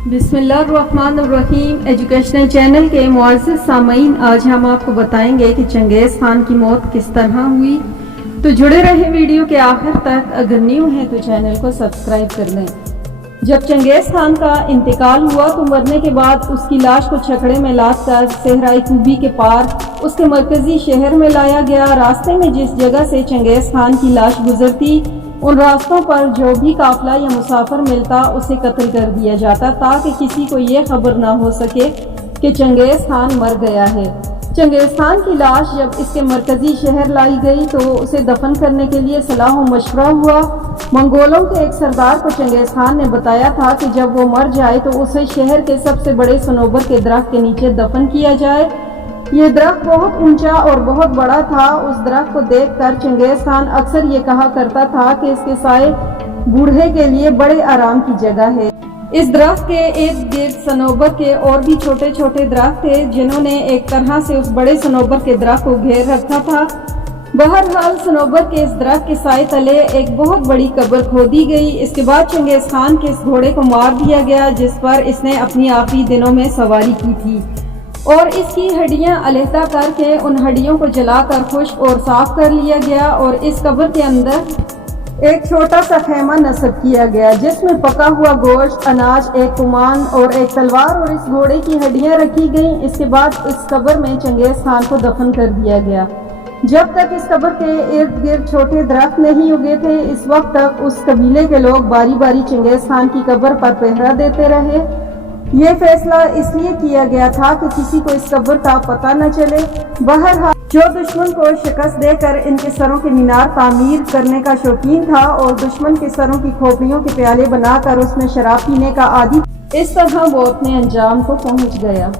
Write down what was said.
बिस्मिल्लाहिर्रहमानिर्रहीम educational channel के मुअज़्ज़िज़ सामईन, आज हम आपको बताएंगे कि चंगेज़ खान की मौत किस तरह हुई। तो जुड़े रहे वीडियो के आखिर तक। अगर न्यू है तो चैनल को सब्सक्राइब कर लें। जब चंगेज़ खान का इंतकाल हुआ तो मरने के बाद उसकी लाश को छकड़े में लाद कर सहराई कूबी के पार उसके मरकजी शहर में लाया गया। रास्ते में जिस जगह से चंगेज़ खान की लाश गुजरती, उन रास्तों पर जो भी काफिला या मुसाफिर मिलता उसे कत्ल कर दिया जाता, ताकि किसी को ये खबर ना हो सके कि चंगेज़ खान मर गया है। चंगेज़ खान की लाश जब इसके मरकजी शहर लाई गई तो उसे दफन करने के लिए सलाह व मशवरा हुआ। मंगोलों के एक सरदार को चंगेज़ खान ने बताया था कि जब वो मर जाए तो उसे शहर के सबसे बड़े सनोबर के दरख्त के नीचे दफन किया जाए। ये दरख्त बहुत ऊंचा और बहुत बड़ा था। उस दरख्त को देखकर चंगेज़ खान अक्सर ये कहा करता था कि इसके साए बूढ़े के लिए बड़े आराम की जगह है। इस दरख्त के इर्द गिर्द सनोबर के और भी छोटे छोटे दरख्त थे, जिन्होंने एक तरह से उस बड़े सनोबर के दरख्त को घेर रखा था। बहरहाल सनोबर के इस दरख्त के साए तले एक बहुत बड़ी कब्र खोदी गई। इसके बाद चंगेज़ खान के इस घोड़े को मार दिया गया जिस पर इसने अपनी आखिरी दिनों में सवारी की थी, और इसकी हड्डियां अलहदा करके उन हड्डियों को जलाकर खुश्क और साफ कर लिया गया, और इस कब्र के अंदर एक छोटा सा खेमा नस्ब किया गया जिसमें पका हुआ गोश्त, अनाज, एक कुमान और एक तलवार और इस घोड़े की हड्डियां रखी गईं। इसके बाद इस कब्र में चंगेज़ खान को दफन कर दिया गया। जब तक इस कब्र के इर्द गिर्द छोटे दरख्त नहीं उगे थे, इस वक्त तक उस कबीले के लोग बारी बारी चंगेज़ खान की कब्र पर पहरा देते रहे। ये फैसला इसलिए किया गया था कि किसी को इस कब्र का पता न चले। बहरहाल जो दुश्मन को शिकस्त देकर इनके सरों के मीनार तामीर करने का शौकीन था और दुश्मन के सरों की खोपड़ियों के प्याले बनाकर उसमें शराब पीने का आदी, इस तरह वो अपने अंजाम को पहुंच गया।